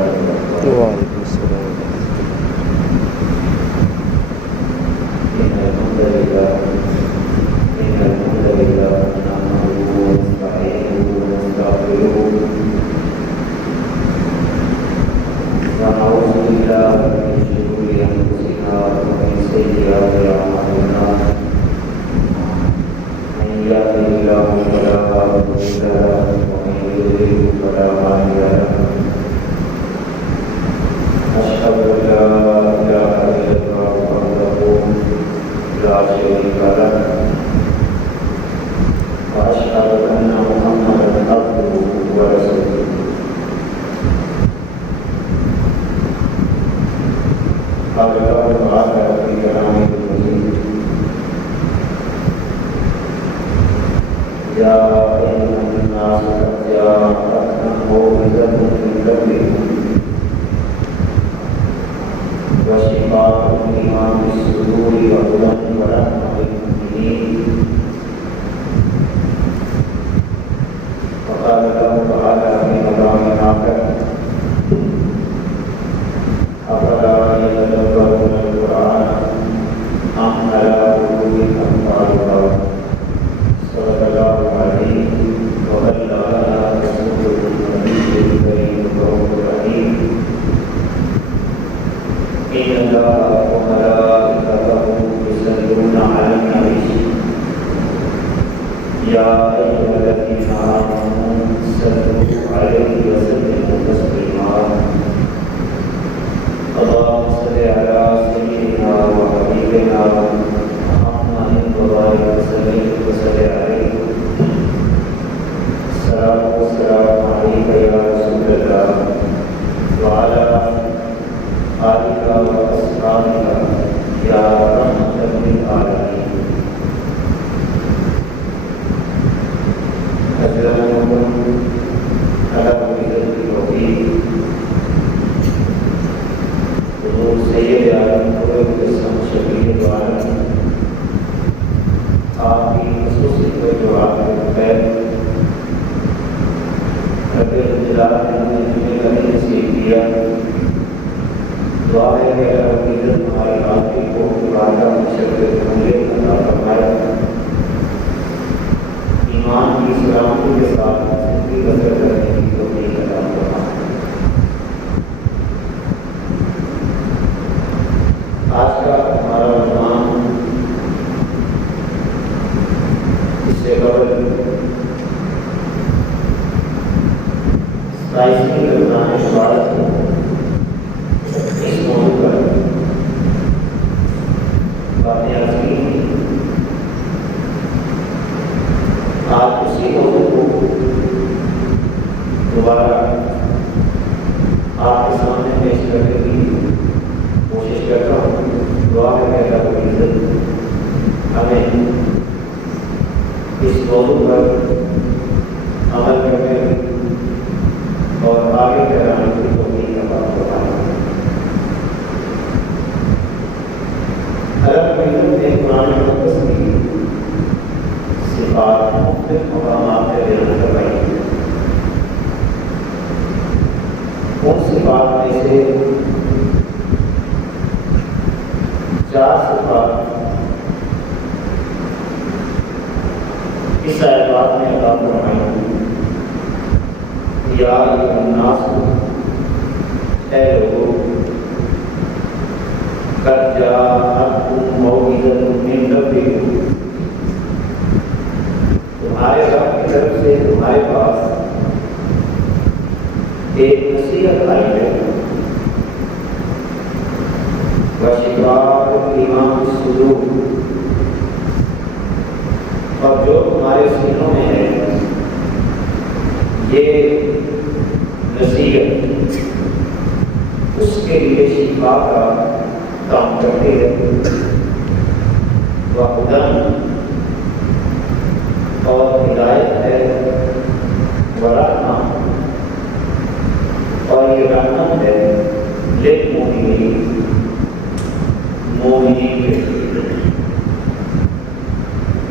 وعلیکم السلام.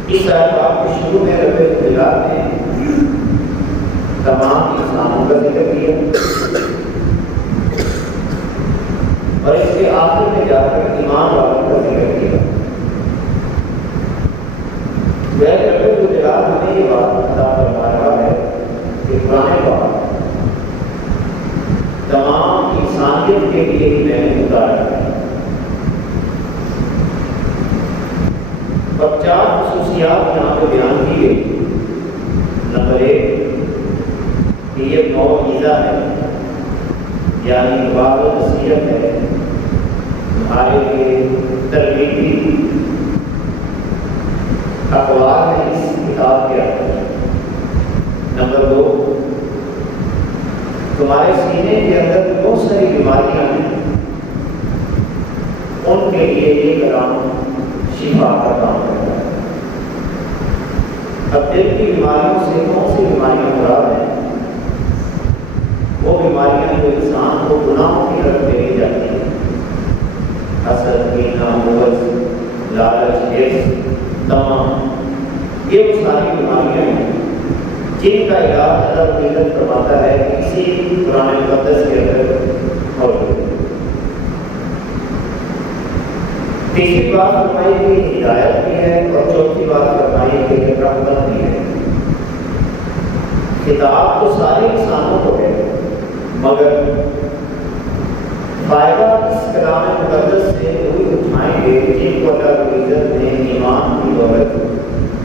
اس بات کے شروع میں رب الجلال نے تمام انسانوں کا ذکر کیا اور اس کے آخر میں جا کر ایمان والوں کا ذکر کیا۔ ہمیں یہ بات عطا فرما رہا ہے کہ قرآن پاک تمام انسانیت کے لیے ہی میں نے اتارا ہے، اور 4 خصوصیات یہاں پہ بیان کی گئی۔ نمبر 1 کہ یہ معجزہ ہے، یعنی وعظ و نصیحت ہے، تمہارے لیے ترغیبی اقوال ہے اس کتاب کے اندر۔ نمبر 2 تمہارے سینے کے اندر بہت ساری بیماریاں ہیں، ان کے لیے یہ کلام شفا کا کام کرتا ہے۔ اب دل کی بیماریوں سے کون سی بیماریاں مراد ہیں؟ وہ بیماریاں جو انسان کو گناہوں کی طرف لے جاتی ہیں، حسد، کینہ، بغض، لالچ، حرص، تمام یہ وہ ساری بیماریاں ہیں جن کا علاج اللہ عزت فرماتا ہے اسی قرآن مقدس کے اندر موجود ہے۔ تیسری بات فرمائی کہ ہدایت بھی ہے، اور چوتھی بات فرمائی کہ رحمت بھی ہے۔ کتاب تو سارے انسانوں کو ہے، مگر فائدہ اس کلام مقدس سے وہی اٹھائیں گے جن کو اللہ رب العزت نے ایمان کی دولت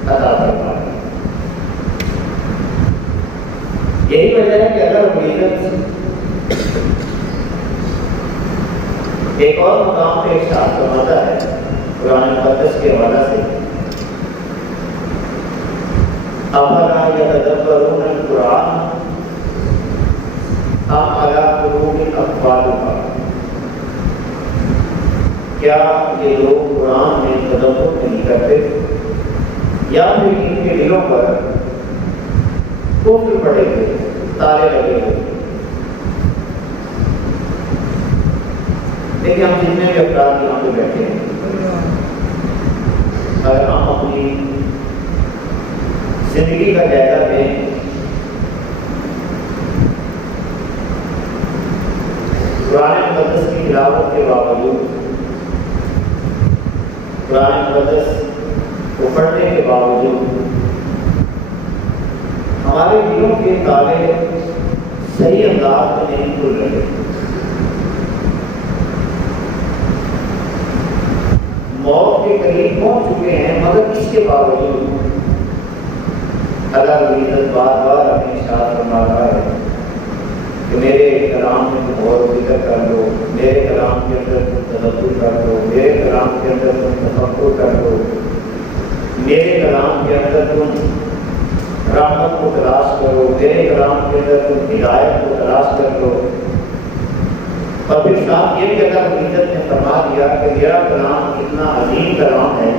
عطا فرمائی۔ یہی وجہ ہے کہ اللہ رب العزت ایک اور مقام پہ ارشاد فرماتا ہے قرآن مقدس کے حوالہ سے، افلا یتدبرون القرآن ام علی قلوب اقفالها، کیا یہ لوگ قرآن میں تدبر نہیں کرتے یا پھر ان کے دلوں پر کفر پڑے ہوئے، تالے لگے ہوئے؟ دیکھیں ہم جتنے بھی افراد یہاں پہ بیٹھے ہیں، اگر ہم اپنی زندگی کا جائزہ لیں، قرآن مقدس کی تلاوت کے باوجود، قرآن مقدس کو پڑھنے کے باوجود ہمارے دلوں کے تالے صحیح انداز میں نہیں کھل رہے، موت کے قریب پہنچ چکے ہیں، مگر اس کے باوجود اللہ رب العزت بار بار اپنے ارشاد فرما رہا ہے کہ میرے کلام میں تم غور و فکر کر لو، میرے کلام کے اندر تم تدبر کر لو، میرے کلام کے اندر تم تفکر کر لو، میرے کلام کے اندر تم رحمت کو تلاش کرو، میرے کلام کے اندر تم ہدایت کو تلاش کر لو۔ اور پھر ساتھ یہ بھی اللہ رب العزت نے فرما دیا کہ میرا کلام اتنا عظیم کلام ہے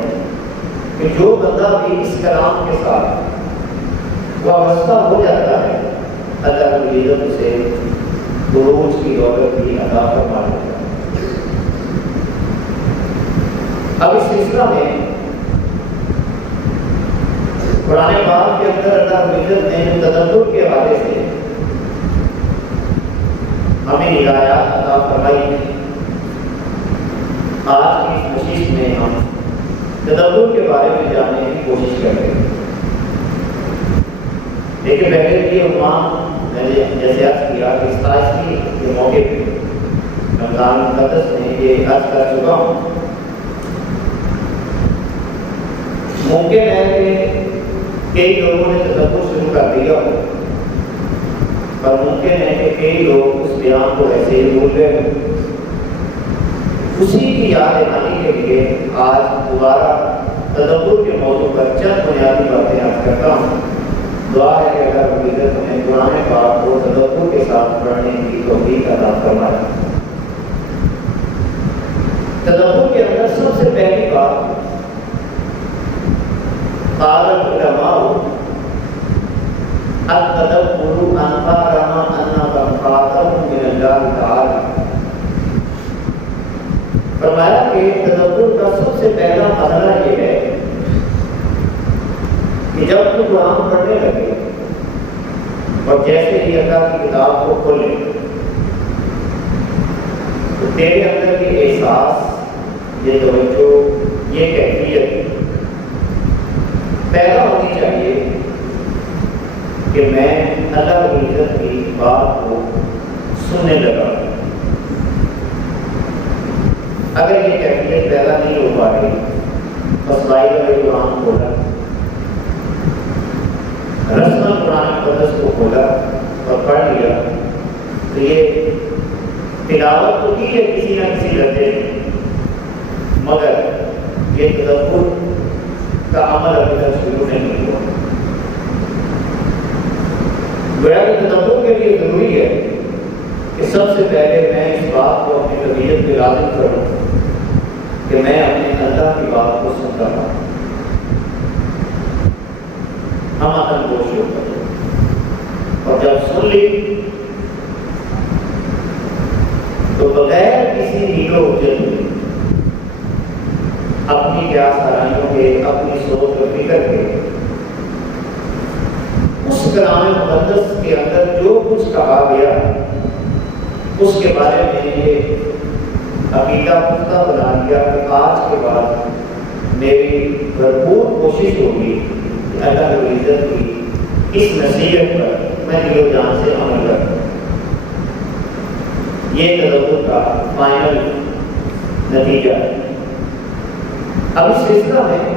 کہ جو بندہ بھی اس کلام کے ساتھ وابستہ ہو جاتا ہے، اللہ رب العزت اسے عروج کی دولت بھی عطا فرما دیتا ہے۔ اب اس سلسلہ میں قرآن پاک کے اندر اللہ رب العزت نے تدبر کے حوالے سے ہمیں ہدایات عطا فرمائی۔ آج کی اس نشست میں ہم تدبر کے بارے میں جاننے کی کوشش کرتے ہیں، لیکن پہلے یہ عنوان میں نے جیسے عرض کیا کہ اس تازگی کے موقع پہ رمضان مقدس میں یہ عرض کر چکا ہوں۔ ممکن ہے کہ کئی لوگوں نے تدبر شروع کر دیا ہو، اور ممکن ہے کہ کئی لوگ اس بیان کو ایسے ہی بھول گئے ہوں۔ اسی کی یاد دہانی کے لیے آج دوبارہ تدبر کے موضوع پر چند بنیادی باتیں عرض کرتا ہوں۔ دعا ہے کہ اللہ رب العزت ہمیں قرآن پاک کو تدبر کے ساتھ پڑھنے کی توفیق عطا فرمائے۔ تدبر کے اندر سب سے پہلی بات قال العلماء التدبر انفع ان خاطب من اللہ تعالی، فرمایا کہ تدبر کا سب سے پہلا مرحلہ یہ ہے کہ جب تو قرآن پڑھنے لگے اور جیسے ہی اللہ کی کتاب کو کھولے تو تیرے اندر یہ احساس، یہ توجہ، یہ کیفیت پیدا ہونی چاہیے کہ میں اللہ رب العزت کی بات کو سننے لگا۔ اگر یہ کیفیت پیدا نہیں ہو پا رہی، بس بائبل قرآن کھولا، رسماً قرآن مقدس کو کھولا اور پڑھ لیا، تو یہ تلاوت تو کی ہے کسی نہ کسی لہجے میں، مگر یہ تدبر کا عمل ابھی تک شروع نہیں ہوا۔ گویا کہ تدبر کے لیے ضروری ہے کہ سب سے پہلے میں اس بات کو اپنی طبیعت پہ لازم کروں کہ میں اپنے اللہ کی بات کو سنتا ہوں، ہم گوش ہو کر، اور جب سن لی تو بغیر کسی نیلو اجل اپنی پیاس آرائیوں کے، اپنی سوچ و فکر کے، اس کلام مقدس کے اندر جو کچھ کہا گیا اس کے بارے میں یہ عقیدہ پختہ بنا لیا کہ آج کے بعد میری بھرپور کوشش ہوگی کہ اللہ رب العزت کی اس نصیحت پر میں دل و جان سے عمل کروں۔ یہ تدبر کا فائنل نتیجہ ہے۔ اب اس سلسلہ میں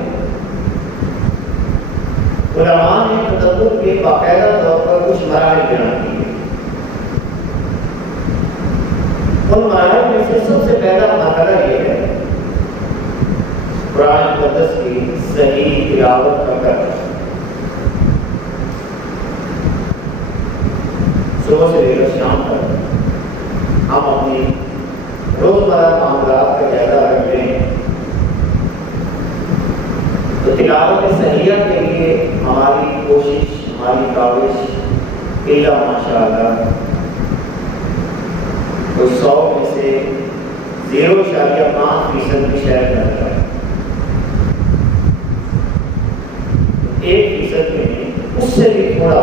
علماء نے تدبر کے باقاعدہ طور پر کچھ مراحل بیان کیے۔ ان مراحل میں سے سب سے پہلا مرحلہ یہ ہے قرآن مقدس کی صحیح تلاوت کا کرنا۔ صبح سے لے کر شام تک ہم اپنی روزمرہ معاملات کا جائزہ رکھتے ہیں، تو تلاوت صحیحہ کے لیے ہماری کوشش، ہماری کاوش الا ماشاء اللہ کوئی 100 میں سے 0.5% بھی شاید کرتا ہے، 1% میں اس سے بھی تھوڑا،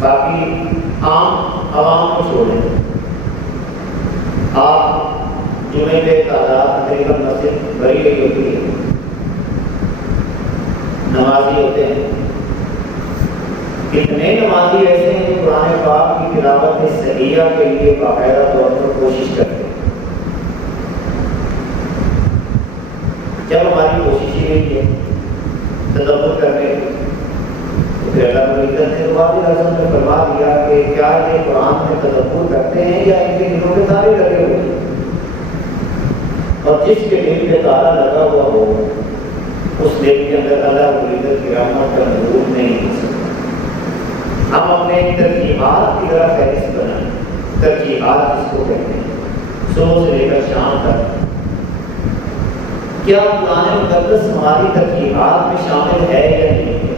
باقی عام عوام کو چھوڑیں۔ آپ جمعے پہ تعداد تقریباً مسجد بھری ہوئی ہوتی ہے، نمازی ہوتے ہیں، کتنے نمازی ایسے ہیں جو قرآن پاک کی تلاوت صحیحہ کے لیے باقاعدہ طور پر کوشش کرتے ہیں؟ جب ہماری کوشش ہی نہیں ہے تدبر کرنے کی، تو پھر اللہ رب العزت نے واضح لفظوں میں فرما دیا کہ کیا یہ قرآن میں تدبر کرتے ہیں یا ان کے دلوں پہ تارے لگے ہوئے ہیں؟ اور جس کے دل پہ تارا لگا ہوا ہو اس دل کے اندر اللہ رب العزت کی رحمت کا نور نہیں ہو سکتا۔ ہم اپنے ترجیحات کی طرح فہرست بنائیں، ترجیحات جس کو کہتے ہیں، صبح سے لے کر شام تک کیا قرآن مقدس ہماری ترجیحات میں شامل ہے یا نہیں ہے؟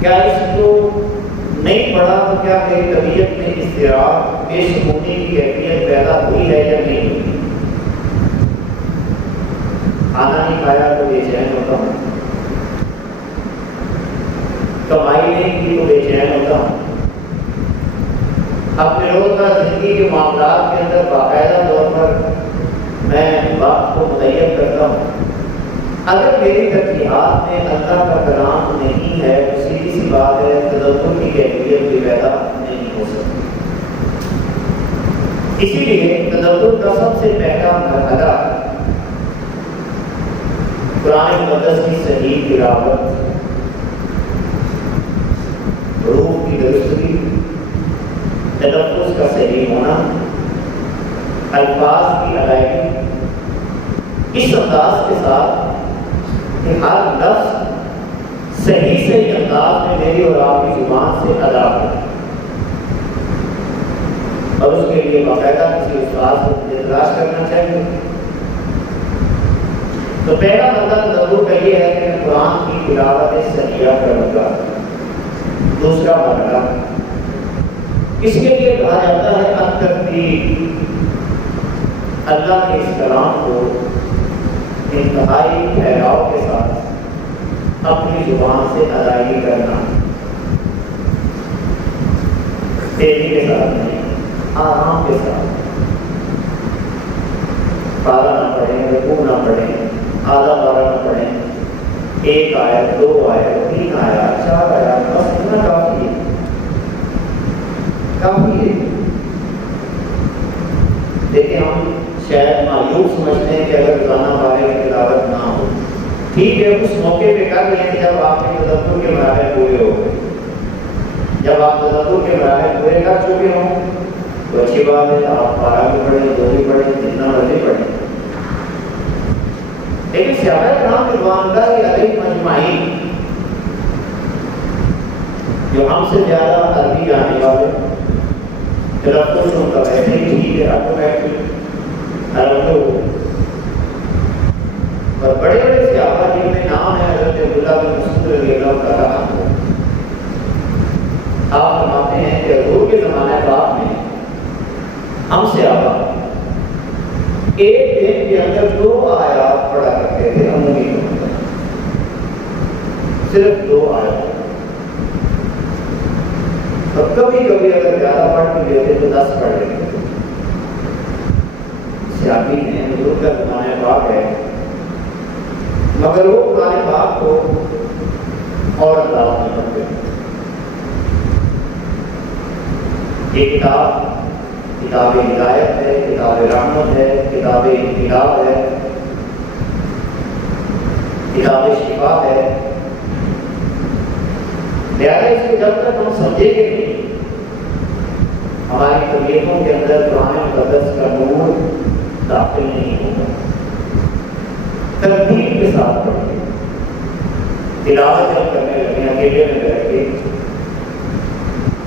کیا اس کو نہیں پڑھا تو کیا میری طبیعت میں اضطراب، بے سکونی کی کیفیت پیدا ہوئی ہے یا نہیں ہوئی؟ کھانا نہیں کھایا تو بے چین ہوتا ہوں، کمائی نہیں کی تو بے چین ہوتا ہوں، اپنے روزمرہ زندگی کے معاملات کے اندر باقاعدہ طور پر میں وقت کو متعین کرتا ہوں۔ اگر میری ترجیحات میں اللہ کا کلام نہیں ہے تو سیدھی سی بات ہے تدبر کی کیفیت بھی پیدا نہیں ہو سکتی۔ اسی لیے تدبر کا سب سے پہلا مرحلہ قرآن مقدس کی صحیح تلاوت، حروف کی درستگی، تلفظ کا صحیح ہونا، الفاظ کی ادائیگی، اس انداز کے ساتھ کہ ہر لفظ صحیح انداز میں میری اور آپ کی زبان سے ادا ہو، اور اس کے لیے باقاعدہ کسی استاد کو تلاش کرنا چاہیے۔ تو پہلا مطلب تدبر کا یہ ہے کہ میں قرآن کی تلاوت صحیحہ کروں گا۔ دوسرا مرحلہ اس کے لیے کہا جاتا ہے الترتیب، اللہ کے اس کلام کو انتہائی ٹھہراؤ کے ساتھ اپنی زبان سے ادائیگی کرنا۔ تیزی کے ساتھ نہیں، آرام کے ساتھ، پارا نہ پڑھیں، رکوع نہ پڑھیں، آدھا پارا نہ پڑھیں، 1 آیت 2 آیت 3 آیت 4 آیت، بس اتنا کافی ہے، کافی ہے۔ دیکھیں ہم شاید مایوس سمجھتے ہیں کہ اگر روزانہ پارے کی تلاوت نہ ہو، ٹھیک ہے اس موقع پہ کر لیں جب آپ کے تدبر کے مراحل پورے ہو گئے، جب آپ تدبر کے مراحل پورے کر چکے ہوں تو اچھی بات ہے، آپ پارا بھی پڑھیں، 2 بھی پڑھیں، جتنا مرضی پڑھیں۔ لیکن صحابہ کرام رضوان اللہ علیہم اجمعین جو ہم سے زیادہ عربی جانے والے، تلفظ ان کا ویسے ہی ٹھیک ہے، آٹومیٹک عربی، اور بڑے بڑے صحابہ جن میں نام ہے حضرت عبداللہ بن مسعود رضی اللہ تعالیٰ عنہ، آپ فرماتے ہیں کہ حضور کے زمانے پاک میں ہم صحابہ ایک دن کے اندر 2 آیات پڑھا کرتے تھے، عمومی صرف 2 آیات، اور کبھی کبھی اگر زیادہ پڑھ کے لیتے تو 10 پڑھ لیتے۔ صحابی ہیں، حضور کا زمانہ پاک ہے، مگر وہ قرآن پاک کو اور انداز میں پڑھتے ہیں۔ یہ کتاب ہدایت ہے، کتاب رحمت ہے، کتاب انقلاب ہے، کتاب شفا ہے، لہٰذا اس کو جب تک ہم سمجھیں گے نہیں، ہماری طبیعتوں کے اندر قرآن مقدس کا نور داخل نہیں ہوگا۔ ترتیب کے ساتھ پڑھیں، تلاوت جب کرنے لگے اکیلے میں بیٹھ کے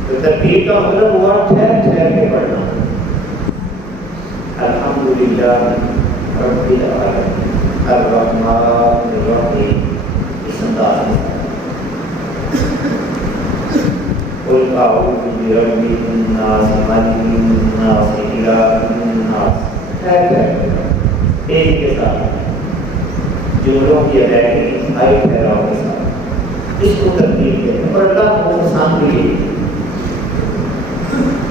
تو ترتیب کا مطلب ہوا ٹھہر ٹھہر کے پڑھنا۔ الحمدللہ رب العالمین الرحمن الرحیم، اس انداز میں قل اعوذ برب الناس ملک الناس الہ الناس، ٹھہر ٹھہر کے ایک کے ساتھ جملوں کی ادائیگی آئی ٹھہراؤ کے ساتھ، اس کو ترتیب دیں، اور اللہ کو پسند بھی ہے۔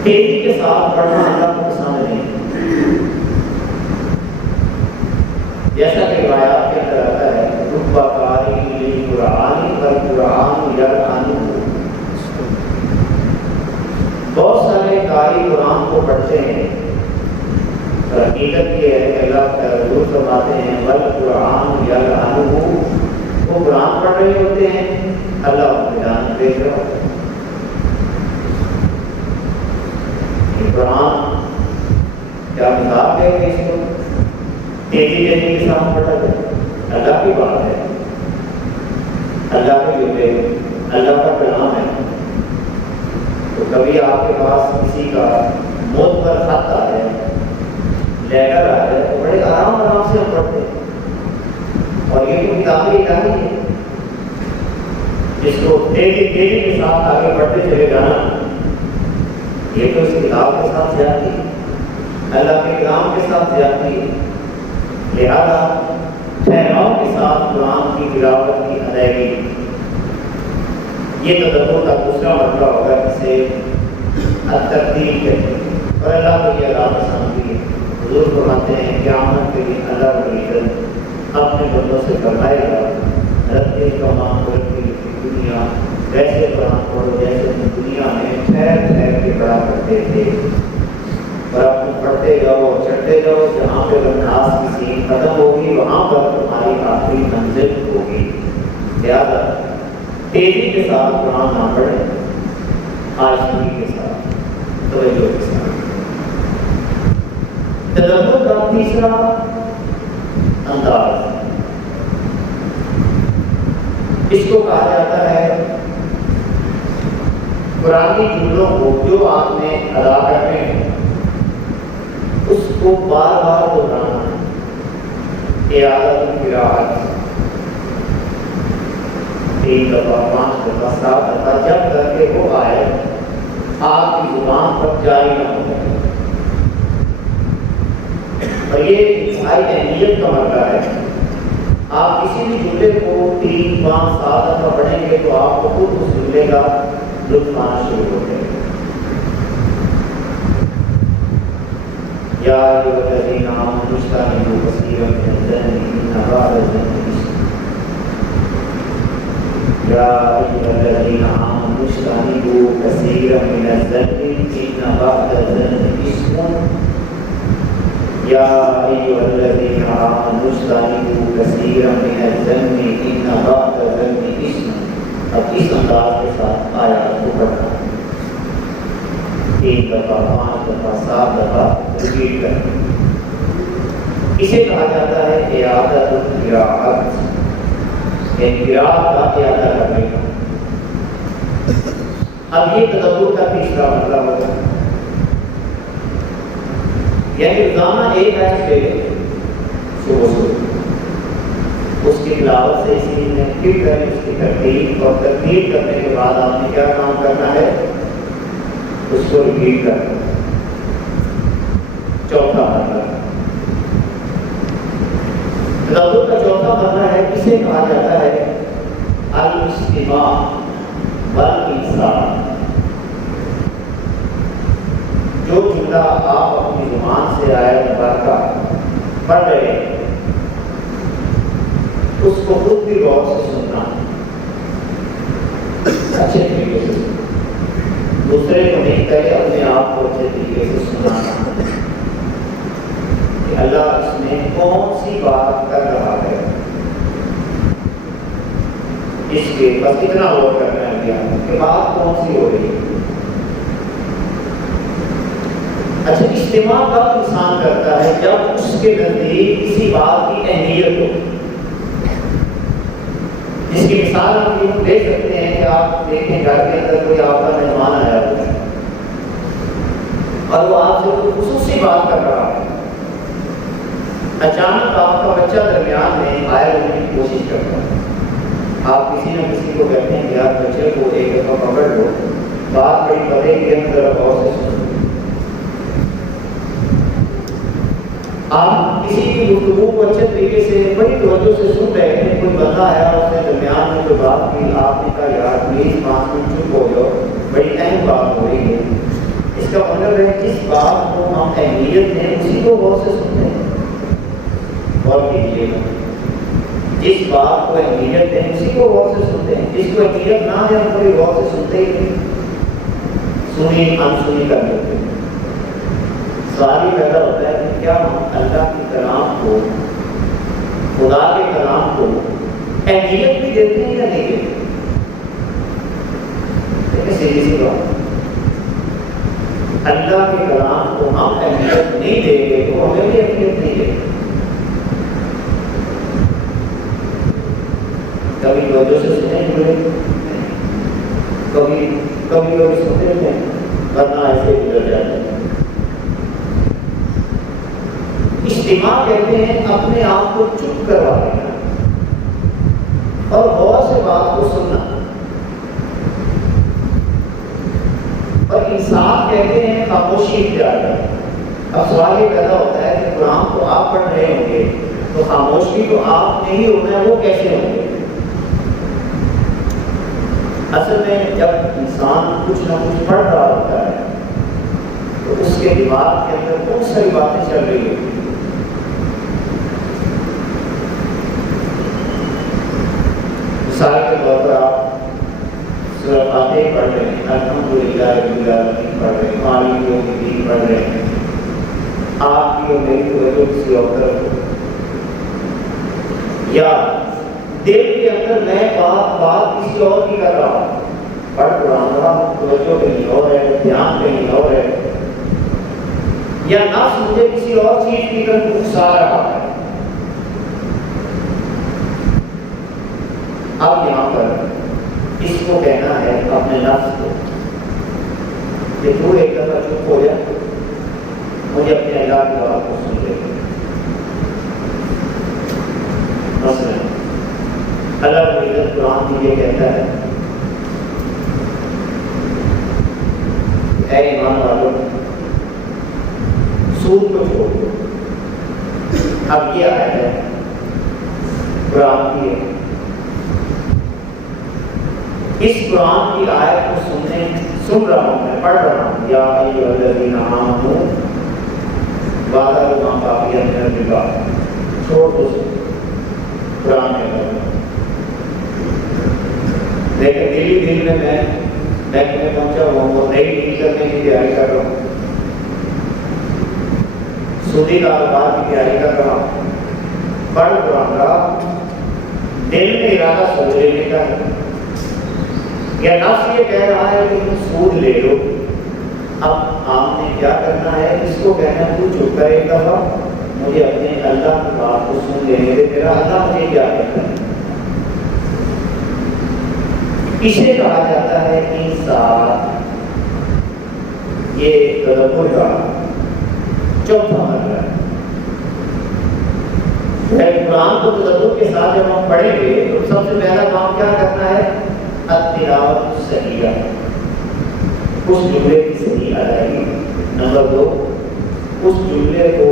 تیزی کے ساتھ پڑھنا اللہ کو پسند نہیں، جیسا کہ روایات کے اندر آتا ہے رب قاری للقرآن والقرآن یلعنہ، بہت سارے قاری قرآن کو پڑھتے ہیں، اور حقیقت یہ ہے کہ اللہ کا حضور فرماتے ہیں والقرآن یلعنہ، وہ قرآن پڑھ رہے ہوتے ہیں، اللہ ان کو لعنت بھیج رہا ہوتا ہے۔ قرآن کیا مذاق ہے کہ اس کو تیزی کے ساتھ پڑھا جائے؟ اللہ کی بات ہے، اللہ کے جملے، اللہ کا کلام ہے، تو کبھی آپ کے پاس کسی کا موت پر خط آ جائے، لیٹر آ جائے، تو بڑے آرام آرام سے ہم پڑھتے ہیں، اور یہ تو کتاب الہی ہے جس کو تیزی کے ساتھ آگے بڑھتے چلے جانا، یہ تو اس کتاب کے ساتھ زیادتی ہے، اللہ کے کلام کے ساتھ زیادتی ہے۔ لہذا ٹھہراؤ کے ساتھ قرآن کی تلاوت کی ادائیگی، یہ تدبر کا دوسرا مرتبہ ہوگا جسے ترتیب کہتے ہیں، اور اللہ کو یہ اللہ پسند بھی ہے۔ حضور فرماتے ہیں قیامت کے دن اللہ رب العزت اپنے بندوں سے فرمائے گا رتل کما ترتیل فی دنیا، ویسے قرآن پڑھو جیسے تم دنیا میں ٹھہر ٹھہر کے پڑھا کرتے تھے، اور اب تم پڑھتے جاؤ چڑھتے جاؤ، جہاں پہ بناس کی سین ختم ہوگی وہاں پر تمہاری آخری منزل ہوگی۔ لہٰذا تیزی کے ساتھ قرآن نہ پڑھیں، آشکی کے ساتھ، توجہ کے ساتھ۔ تدبر کا تیسرا انداز، اس کو کہا جاتا ہے قرآنی جملوں کو جو آپ نے ادا کرنے ہیں اس کو بار بار دہرانا، اعادۃ القراءۃ، 3 دفعہ 5 دفعہ 7 دفعہ، جب تک کہ وہ آیت آپ کی زبان پر جاری نہ ہو جائے، اور یہ انتہائی اہمیت کا مرحلہ ہے۔ آپ کسی بھی جملے کو 3 5 7 دفعہ پڑھیں گے تو آپ کو خود اس جملے کا لطف آنا شروع ہو جائے گا۔ أيها الذين آمنوا اجتنبوا كثيرا من الظن إن بعض الظن إثم يا أيها الذين آمنوا اجتنبوا كثيرا من الظن إن بعض الظن إثم يا أيها الذين آمنوا اجتنبوا كثيرا من الظن إن بعض الظن إثم. اب اس انداز کے ساتھ آیات کو پڑھنا 3 دفعہ 5 دفعہ 7 دفعہ ریپیٹ کرنا. اسے کہا جاتا ہے اعادۃ القراءۃ، یعنی قراءت کا اعادہ کرنے کا. اب یہ تدبر کا تیسرا مطلب ہوتا ہے، یعنی روزانہ ایک آیت پہ صبح اس کی تلاوت سے اسی میں پھر کریں اس کی ترتیب، اور ترتیب کرنے کے بعد آپ نے کیا کام کرنا ہے، اس کو ریپیٹ کرنا. چوتھا مرحلہ تدبر کا چوتھا مرحلہ ہے، اسے کہا جاتا ہے الاستماع والانصات. جو جملہ آپ اپنی زبان سے آیت مبارکہ پڑھ رہے ہیں اس کو خود بھی غور سے سننا، اچھے طریقے سے دوسرے کو نہیں کہے، اپنے آپ کو اچھے طریقے سے سنانا کہ اللہ اس میں کون سی بات کر رہا ہے. اس کے بس اتنا غور کرنا ہے کہ بات کون سی ہو رہی ہے. اچھا، استماع کب انسان کرتا ہے؟ جب اس کے نزدیک کسی بات کی اہمیت ہو. جس کی مثال ہم یہ دے سکتے ہیں کہ آپ دیکھیں گھر کے اندر کوئی آپ کا مہمان آیا ہوا ہے اور وہ آپ سے کوئی خصوصی بات کر رہا ہے. اچانک آپ کا بچہ درمیان میں آیا ہونے کی کوشش کرتا ہے. آپ کسی نہ کسی کو کہتے ہیں کہ آپ بچے کو ایک دفعہ پکڑ لو، بات بڑی پتہ کی ہم ذرا غور سے سنو. آپ کسی کی گفتگو کو اچھے طریقے سے بڑی توجہ سے سن رہے ہیں، کوئی بندہ آیا اس نے درمیان میں کوئی بات کی، آپ نے کہا یار پلیز 5 منٹ چپ ہو جاؤ، بڑی اہم بات ہو رہی ہے. اس کا مطلب ہے جس بات کو ہم اہمیت دیں اسی کو غور سے سنتے ہیں. غور کیجیے گا، جس بات کو اہمیت دیں اسی کو غور سے سنتے ہیں. جس کو اہمیت نہ دیں ہم کوئی غور سے سنتے ہی نہیں، سنی انسنی کر دیتے ہیں. سوال یہ پیدا ہوتا ہے کہ کیا ہم اللہ کے کلام کو، خدا کے کلام کو اہمیت بھی دیتے ہیں یا نہیں دیتے؟ دیکھیں سیدھی سی بات، اللہ کے کلام کو ہم اہمیت نہیں دیں گے تو ہمیں بھی اہمیت نہیں دیں گے. کبھی توجہ سے سنیں گے، کبھی کبھی سنتے ہیں، ورنہ ایسے گزر جاتے ہیں. استماع کہتے ہیں اپنے آپ کو چپ کروا دینا اور غور سے بات کو سننا. اور انصاف کہتے ہیں خاموشی اختیار کرنا. اب سوال یہ پیدا ہوتا ہے کہ قرآن کو آپ پڑھ رہے ہوں گے تو خاموشی تو آپ نہیں ہونا ہے، وہ کیسے ہوں گے؟ اصل میں جب انسان کچھ نہ کچھ پڑھ رہا ہوتا ہے تو اس کے دماغ کے اندر بہت ساری باتیں چل رہی ہوتی ہیں. مثال کے طور پر آپ سورہ فاتحہ پڑھ رہے ہیں، الحمدللہ رب العالمین پڑھ رہے ہیں، مالک یوم الدین پڑھ رہے ہیں، آپ کی اور میری توجہ کسی اور طرف ہو، یا دل کے اندر میں بات کسی اور کی کر رہا ہوں، پڑھ قرآن رہا ہوں، توجہ کہیں اور ہے، دھیان کہیں اور ہے، یا نفس مجھے کسی اور چیز کی طرف اکسا رہا ہے. اب یہاں پر اس کو کہنا ہے اپنے نفس کو کہ تو ایک دفعہ چپ ہو جا، مجھے اپنے اللہ کی بات کو سن لے. مثلا اللہ رب العزت قرآن میں یہ کہتا ہے اے ایمان والوں سود کو چھوڑ دو. اب یہ آیت ہے قرآن کی ہے. اس قرآن کی آیت کو سن رہا ہوں، میں پڑھ رہا ہوں، یا ایھا الذین آمنوا وعدہ ماں باقی اندر بگا چھوڑ دو قرآن میں کرنا. لیکن دلی دل میں بینک میں پہنچا ہوا وہ نئی ڈیل کرنے کی تیاری کر رہا ہوں, سودی کاروبار کی تیاری کر رہا ہوں, پڑھ قرآن رہا, دل میں ارادہ سوچ لینے کا ہے, یا نفس یہ کہہ رہا ہے کہ تم سود لے لو. اب آپ نے کیا کرنا ہے, اس کو کہنا تو چپ کر ایک دفعہ, مجھے اپنے اللہ کی بات کو سن لینے دے, میرا اللہ مجھے کیا کہتا ہے. اسے کہا جاتا ہے انصاف. یہ تدبر کا چوتھا مرحلہ ہے. قرآن کو تدبر کے ساتھ جب ہم پڑھیں گے تو سب سے پہلا کام کیا کرنا ہے, التلاوت صحیح, اس جملے کی صحیح ادائیگی. نمبر 2, اس جملے کو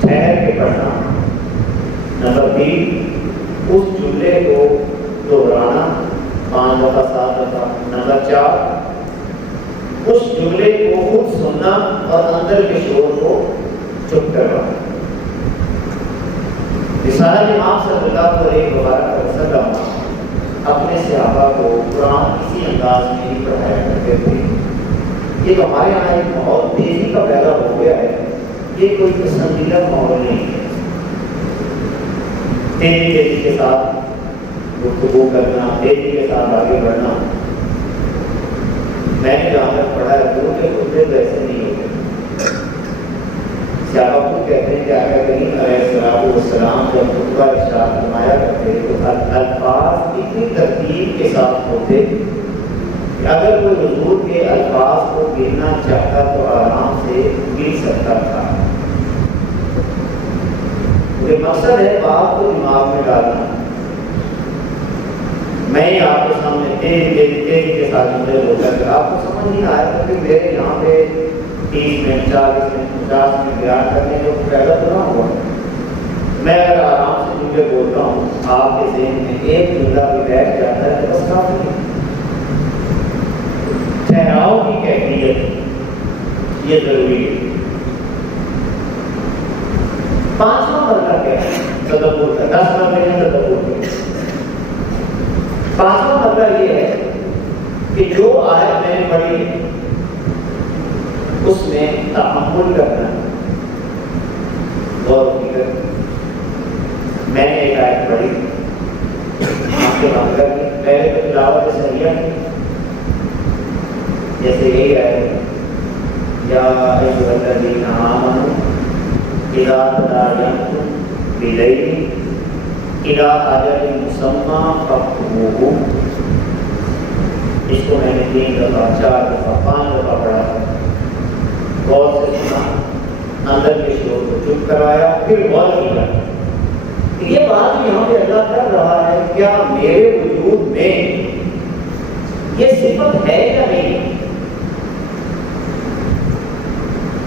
ٹھہر کے پڑھنا. نمبر 3, اس جملے کو دہرانا 5 دفعہ 7 دفعہ. نمبر 4, اس جملے کو خود سننا اور اندر کے شور کو چپ کروانا. رسالہ امام صلی اللہ علیہ وسلم اپنے صحابہ کو قرآن اسی انداز میں ہی پڑھایا کرتے تھے. یہ تو ہمارے یہاں ایک ماحول تیزی کا پیدا ہو گیا ہے, یہ کوئی پسندیدہ ماحول نہیں ہے. تیزی کے ساتھ گفتگو کرنا, تیزی کے ساتھ آگے بڑھنا. میں نے جہاں تک پڑھا ہے گرو کے خطبے تو ایسے نہیں ہوتے. صحابہ کو کہتے ہیں کہ آقا کریم علیہ السلام جب خطبہ ارشاد فرمایا کرتے تو الفاظ اتنی ترتیب کے ساتھ ہوتے کہ اگر کوئی حضور کے الفاظ کو گرنا چاہتا تو آرام سے گر سکتا تھا. یہ مقصد ہے بات کو دماغ میں ڈالنا. میں آپ کے سامنے تیزی کے ساتھ جملے بول کر آپ کو سمجھ نہیں آیا کہ میرے یہاں پہ 30 منٹ 40 منٹ 50 منٹ بیان کرنے جو پیدا تو نہ ہوا. میں اگر آرام سے جملے بولتا ہوں, آپ کے ذہن میں ایک جملہ بھی بیٹھ جاتا ہے تو بس کافی ہے. ٹھہراؤ کی کیفیت یہ ضروری ہے. 5واں مرحلہ کیا ہے تدبر کا؟ 10 مرحلے ہیں تدبر کے. 5واں مرحلہ یہ ہے کہ جو آیت میں نے پڑھی اس میں تأمل کرنا, غور و فکر. میں نے ایک آیت پڑھی, آنکھیں بند کر کے پہلے تو تلاوت صحیح ہے, جیسے یہی ہے یا ایھا الذین آمنوا اذا تداینتم بدین الی اجل مسمى فاکتبوہ. اس کو میں نے 3 دفعہ 4 دفعہ 5 دفعہ پڑھا, غور سے سنا, اندر کے شور کو چپ کرایا, پھر غور کیا. یہ بات یہاں پہ اللہ کر رہا ہے, کیا میرے وجود میں یہ صفت ہے یا نہیں؟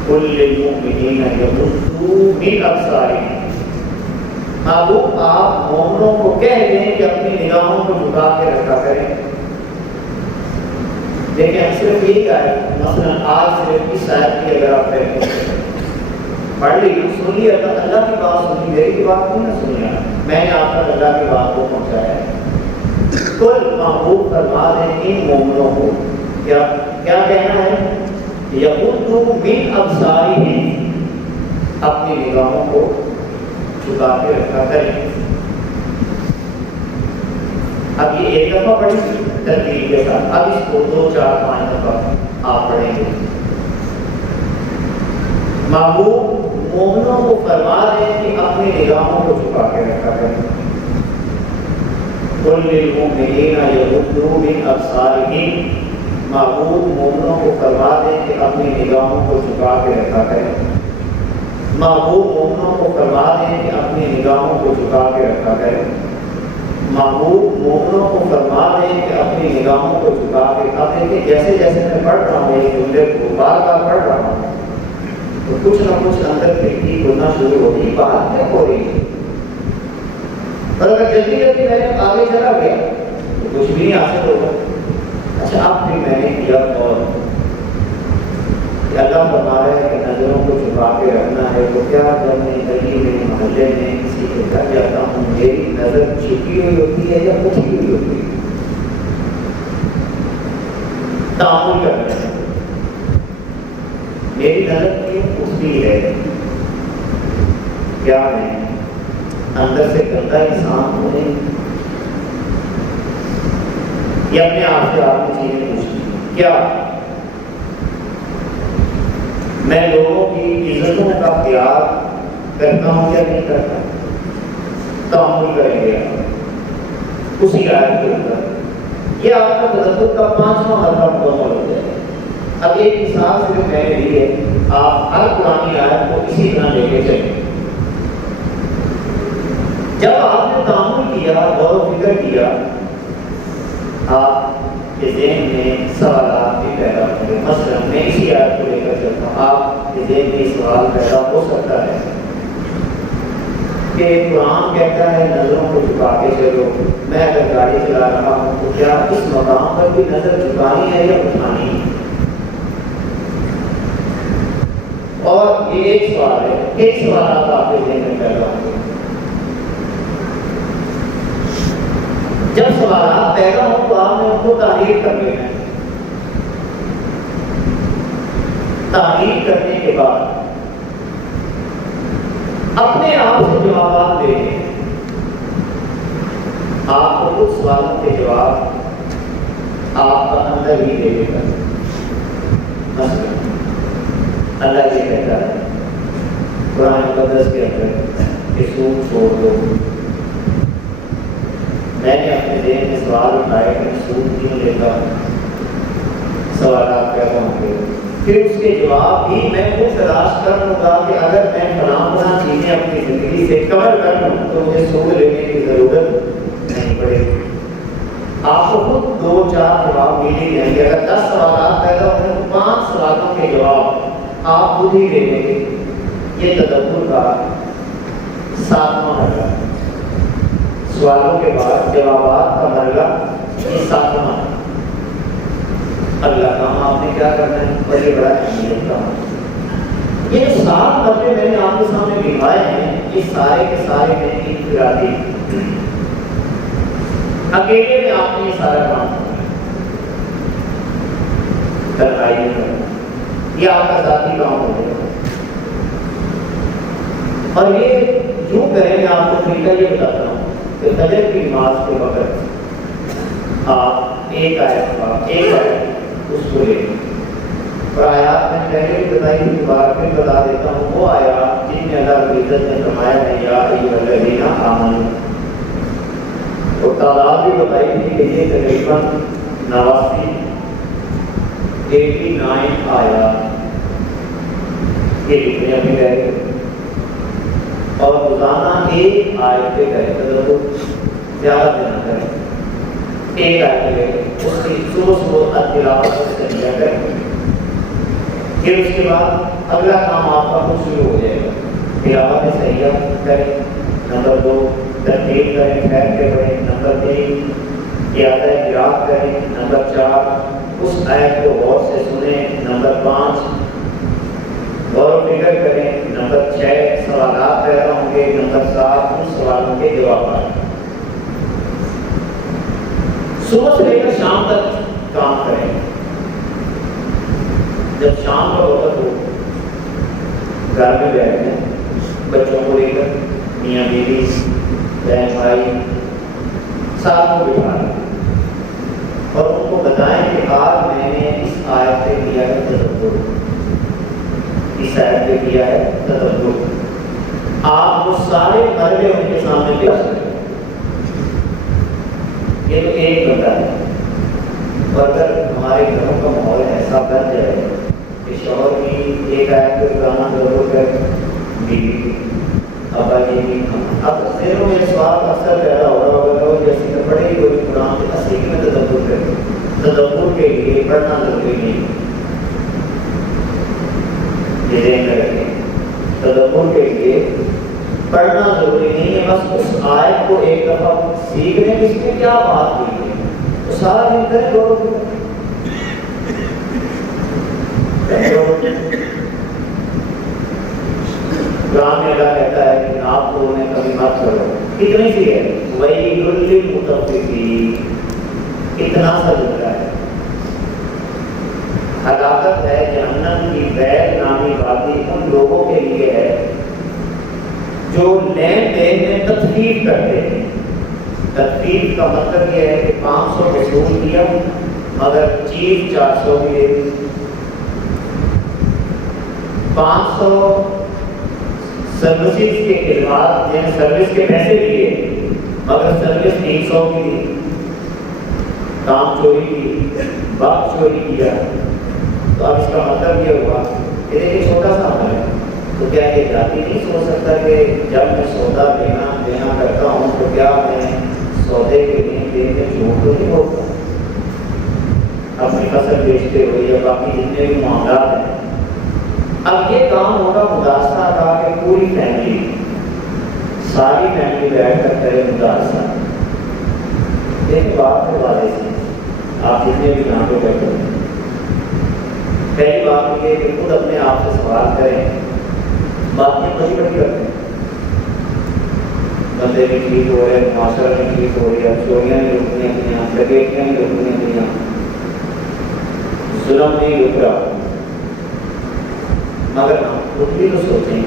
قل للمؤمنین یغضوا من ابصارہم. محبوب آپ مومنوں کو کہہ دیں کہ اپنی نگاہوں کو جھکا کے رکھا کریں. لیکن صرف یہی آئے, مثلا آج صرف اس آیت کی اگر آپ پڑھ لی, سن لی, اللہ کی بات سنی, میری بات نہیں نہ سنی, میں نے آپ تک اللہ کی بات کو پہنچایا ہے. کل محبوب فرما دیں ان مومنوں کو کیا کہنا ہے, یغضوا من ابصارہم, اپنی نگاہوں کو جھکا کے رکھا کریں. اب یہ ایک دفعہ پڑھی ترتیب کے ساتھ, اب اس کو 2 4 5 دفعہ آپ پڑھیں گے. محبوب مومنوں کو فرما دیں کہ اپنی نگاہوں کو چھپا کے رکھا کریں. قل للمؤمنین یغضوا من ابصارہم. محبوب مومنوں کو فرما دیں کہ اپنی نگاہوں کو چھپا کے رکھا کریں. محبوب مومنوں کو فرما دیں کہ اپنی نگاہوں کو جھکا کے رکھا کریں. محبوب مومنوں کو فرما دیں کہ اپنی نگاہوں کو جھکا کے. اب دیکھیں جیسے جیسے میں پڑھ رہا ہوں اس جملے کو بار بار پڑھ رہا ہوں تو کچھ نہ کچھ اندر کھڑکی کھلنا شروع ہوگی, بات کیا ہو رہی ہے. اور اگر جلدی جلدی میں نے آگے چلا گیا تو کچھ بھی نہیں حاصل ہوگا. اچھا اب پھر میں نے کیا اور کہ اللہ فرما رہا ہے کہ نظروں کو چھپا کے رکھنا ہے تو کیا جب میں گلی میں محلے میں کسی کے گھر جاتا ہوں میری نظر چھپی ہوئی ہوتی ہے یا کھلی ہوئی ہوتی ہے؟ تعامل کرنا ہے میری نظر کیوں اٹھتی ہے؟ کیا میں اندر سے گندا انسان ہوں یا اپنے آپ سے آپ کی چیزیں پوچھتی ہیں؟ کیا میں لوگوں کی عزتوں کا خیال کرتا ہوں یا نہیں کرتا؟ تعامل کریں گے اسی آیت کے اوپر یہ آپ کا تدبر کا 5واں مرحلہ مکمل ہو جائے گا۔ اب ایک مثال صرف میں نے دی ہے، آپ ہر قرآنی آیت کو اسی طرح لے کے چلیں۔ جب آپ نے تعامل کیا، غور و فکر کیا، آپ کے ذہن میں سوالات بھی پیدا ہوں گے۔ مثلا میں اسی آیت کو لے کر چلتا ہوں، آپ کے ذہن میں سوال پیدا ہو سکتا ہے کہ قرآن کہتا ہے نظروں کو جھکا کے چلو، میں اگر گاڑی چلا رہا ہوں تو کیا اس مقام پر بھی نظر جھکانی ہے یا اٹھانی ہے؟ اور یہ ایک سوال ہے، ایک سوالات آپ کے ذہن میں پیدا ہوں گے۔ جب سوالات پیدا ہوں تو آپ نے ان کو تحریر کر لینا ہے۔ تحریر کرنے کے بعد اپنے آپ سے جوابات دیں۔ آپ کو کچھ سوالوں کے جواب آپ کا اندر ہی دے گا۔ مثلا اللہ یہ کہتا ہے قرآن مقدس کے اندر کہ سود چھوڑ دو۔ میں نے اپنے ذہن میں سوال اٹھائے کہ سود کیوں لیتا ہوں، سوالات پیدا ہوں گے، پھر اس کے جواب بھی میں خود تلاش کر لوں گا کہ اگر میں فلاں چیزیں اپنی زندگی سے کور کر لوں تو مجھے سود لینے کی ضرورت نہیں پڑے گی۔ آپ کو خود 2-4 جواب مل ہی جائیں گے۔ اگر 10 سوالات پیدا ہوتے ہیں تو 5 سوالوں کے جواب آپ خود ہی دے دیں گے۔ یہ تدبر کا 7واں مرحلہ ہے۔ سوالوں کے بعد جوابات کا مرحلہ یہ 7واں۔ اگلا کام آپ نے کیا کرنا ہے اور یہ بڑا اہمیت کا ہے۔ یہ 7 مرحلے میں نے آپ کے سامنے لکھائے ہیں، یہ سارے کے سارے میں انفرادی، اکیلے میں آپ نے یہ سارا کام کرنا ہے، یہ آپ کا ذاتی کام ہو جائے گا۔ اور یہ جو کریں میں آپ کو طریقہ یہ بتاتا ہوں کہ فجر کی نماز کے وقت آپ ایک آیت اس کو لے اور آیات میں پہلے بھی بتائی تھی، دوبارہ پھر بتا دیتا ہوں، وہ آیات جن میں اللہ رب العزت نے فرمایا ہے یا ایھا الذین آمنوا، اور تعداد بھی بتائی تھی کہ یہ تقریباً 89 آیات یہ لکھنے ابھی گئے، اور روزانہ ایک آیت پہ گئے، تدبر زیادہ دینا کریں، ایک آیت لے اس کی صبح تلاوت کر لیا کریں۔ پھر اس کے بعد اگلا کام آپ کا خود شروع ہو جائے گا، تلاوت صحیحہ کریں، نمبر 2 ترتیب کریں، ٹھہر کے پڑھیں، نمبر 3 اعادہ قراءت کریں، نمبر 4 اس آیت کو غور سے سنیں، نمبر 5 غور و فکر کریں، نمبر 6 سوالات پیدا ہوں گے، نمبر 7 ان سوالوں کے جوابات۔ صبح سے لے کر شام تک کام کریں۔ جب شام کا وقت ہو گھر میں بیٹھیں، بچوں کو لے کر میاں بیوی بہن بھائی ساتھ کو بٹھا لیں اور ان کو بتائیں کہ آج میں نے اس آیت پہ کیا ہے تدبر، اس آیت پہ کیا ہے تدبر۔ آپ وہ سارے مرحلے ان کے سامنے پیش کریں۔ یہ تو ایک بندہ ہے، اور اگر ہمارے گھروں کا ماحول ایسا بن جائے کہ شوہر کی ایک آیت کو روزانہ تدبر کر، بیوی ابا جی بھی، اب ذہنوں میں سوال اکثر پیدا ہو رہا ہوگا کہ جیسے کہ پڑھے ہی کوئی قرآن کے اصلی میں تدبر کرے، تدبر کے لیے پڑھنا ضروری نہیں، یہ ذہن میں رکھیں، تدبر کے لیے پڑھنا ضروری نہیں ہے، بس اس آیت کو ایک دفعہ سیکھ لیں کہ اس میں کیا بات ہوئی ہے، تو سارا دن کریں غور و قرآن میں اللہ کہتا ہے کہ آپ کو انہیں کبھی مت کرو، اتنی سی ہے وہی للمطففین، اتنا سا جملہ ہے۔ ہلاکت ہے جہنم کی غیر نامی وادی ان لوگوں کے لیے ہے جو لین دین میں تطفیف کرتے ہیں۔ تطفیف کا مطلب یہ ہے کہ 500 وصول کیا مگر چیز 400 کی دے دی، 500 سروسز کے خدمات یعنی سروس کے پیسے دیے مگر سروس 300 کی دی، کام چوری کی، وقت چوری کیا۔ تو اب اس کا مطلب یہ ہوا کہ ایک چھوٹا سا عمل ہے، تو کیا یہ ذاتی نہیں سوچ سکتا کہ جب میں سودا لینا کرتا ہوں تو کیا میں سودے کے لیے میں جھوٹ تو نہیں ہوتا، اپنی فصل بیچتے ہوئے یا باقی جتنے بھی معاملات ہیں۔ اب یہ کام ہوگا مدارسہ کا کہ پوری فیملی، ساری فیملی بیٹھ کر کرے مدارسہ۔ دیکھیں بات کے والے سے آپ جتنے بھی یہاں پہ بیٹھے ہیں، پہلی بات یہ کہ خود اپنے آپ سے سوال کریں، باتیں بڑی بڑی کرتے ہیں، بندے بھی ٹھیک ہو رہے ہیں، معاشرہ بھی ٹھیک ہو رہی ہے، چوریاں بھی رکنی اپنی، ڈکیتیاں بھی رکنی اپنی، ظلم نہیں رک رہا، مگر ہم خود بھی تو سوچیں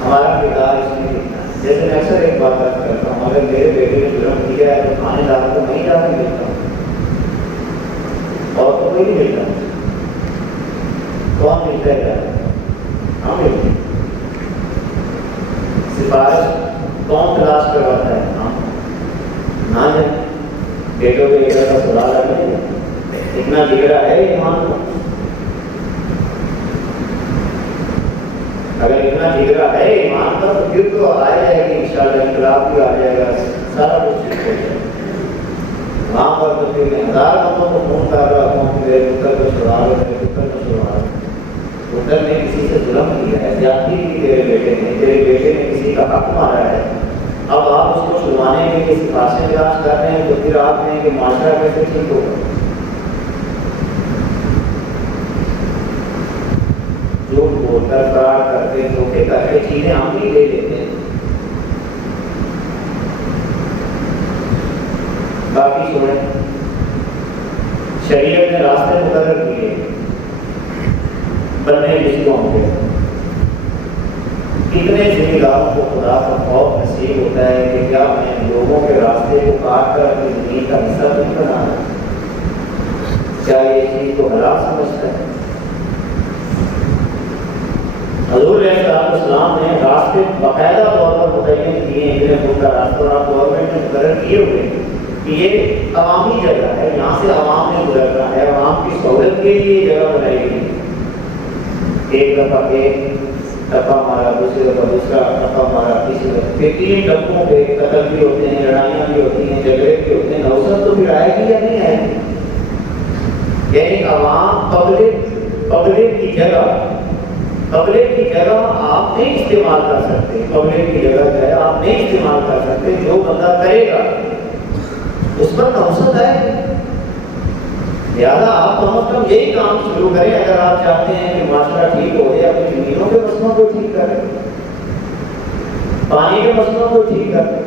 ہمارا کردار اس میں کتنا ہے۔ جیسے میں اکثر ایک بات کرتا ہوں، اگر میرے بیٹے نے ظلم کیا ہے تو کھانے ڈالا تو میں ہی ڈال کے ملتا ہوں، اور تو کوئی نہیں ملتا، کون ملتا ہے؟ ہم ملتے ہیں۔ سفارش کون تلاش کرواتا ہے؟ ہم نہ جائیں، بیٹوں کے جگہ کا سوال ہے، اتنا جگرا ہے ایمان کو؟ اگر اتنا جگرا ہے ایمان کا تو پھر تو آ جائے گی انشاءاللہ، انقلاب بھی آ جائے گا، سارا کچھ ٹھیک ہو جائے گا۔ وہاں پر تو پھر میں 1000 بندوں کو فون کر رہا ہوں کہ میرے پتر کو چھڑا لو، میرے پتر کو چھڑا لو۔ پتر نے کسی سے ظلم کیا ہے، زیادتی کی تیرے بیٹے نے کسی کا حق مارا ہے، اب آپ اس کو چھڑوانے کے لیے سفارشیں تلاش کر رہے ہیں، تو پھر آپ کہیں کہ معاشرہ کیسے ٹھیک ہوگا؟ جھوٹ بول کر، فرار کر کے، دھوکے کر کے چیزیں ہم ہی لے لیتے ہیں۔ باقی سنیں، شریعت نے راستے مقرر کیے بننے رشتوں کے، کتنے ذمہ داروں کو خدا کا خوف نصیب ہوتا ہے کہ کیا میں لوگوں کے راستے کو کاٹ کر اپنی زمین کا حصہ نہیں بنانا؟ کیا یہ چیز کو حلال سمجھتا ہے؟ حضور علیہ السلام نے راستے باقاعدہ طور پر متعین کیے ہیں، جنہیں خود کا راستہ اور آپ گورنمنٹ نے مقرر کیے ہوئے ہیں کہ یہ عوامی جگہ ہے، یہاں سے عوام نے گزرنا ہے، عوام کی سہولت کے لیے یہ جگہ بنائی گئی۔ ایک دفعہ ایک ٹپا مارا، دوسری دفعہ دوسرا ٹپا مارا، تیسری دفعہ پھر 3 ٹپوں پہ قتل بھی ہوتے ہیں، لڑائیاں بھی ہوتی ہیں، جھگڑے بھی ہوتے ہیں، نوسط تو پھر آئے گی یا نہیں آئے گی؟ یعنی عوام پبلک کی جگہ آپ نہیں استعمال کر سکتے، پبلک کی جگہ جو ہے آپ نہیں استعمال کر سکتے، جو بندہ کرے گا اس پر نوسط ہے۔ لہٰذا آپ کم از کم یہی کام شروع کریں اگر آپ چاہتے ہیں کہ معاشرہ ٹھیک ہو جائے، اپنی زمینوں کے مسئلوں کو ٹھیک کریں، پانی کے مسئلوں کو ٹھیک کریں،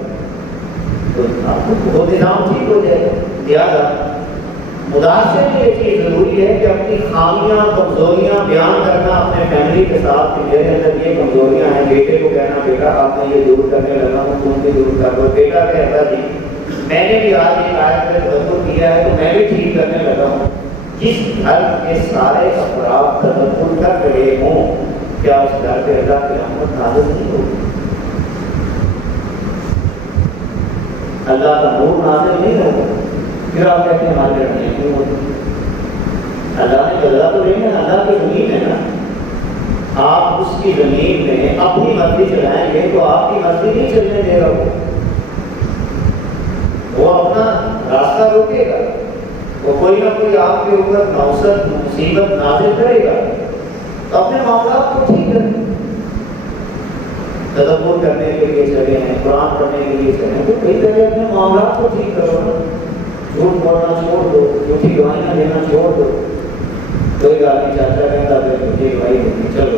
تو آپ کو وہ نظام ٹھیک ہو جائے گا۔ لہٰذا مدارسے میں یہ چیز ضروری ہے کہ اپنی خامیاں کمزوریاں بیان کرنا اپنے فیملی کے ساتھ کہ میرے اندر یہ کمزوریاں ہیں، بیٹے کو کہنا بیٹا آپ میں یہ دور کرنے لگا ہوں، تم بھی دور کر دو، بیٹا کہتا جی میں نے بھی آج ایک آیت میں تدبر کیا ہے تو میں بھی ٹھیک کرنے لگا ہوں۔ جس گھر کے سارے افراد تدبر کر رہے ہوں، کیا اس گھر پہ اللہ کی رحمت نازل نہیں ہوگی؟ اللہ کا نور نازل نہیں ہوگا؟ پھر آپ کہتے ہیں ہمارے لڑنے کیوں ہوتی؟ اللہ نے بدلا تو نہیں ہے، اللہ کی زمین ہے نا، آپ اس کی زمین میں اپنی مرضی چلائیں گے تو آپ کی مرضی نہیں چلنے دے گا، وہ اپنا راستہ روکے گا، وہ کوئی نہ کوئی آپ کے اوپر نوسط مصیبت نازل کرے گا، تو اپنے معاملات کو ٹھیک کریں، تدبر کرنے کے لیے چلے ہیں، قرآن پڑھنے کے لیے چلے ہیں، تو کئی طرح اپنے معاملات کو ٹھیک کرو نا، جھوٹ بولنا چھوڑ دو، جھوٹی گواہیاں دینا چھوڑ دو، کوئی آدمی چاچا کہتا ہے مجھے گواہی دینی، چلو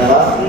89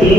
3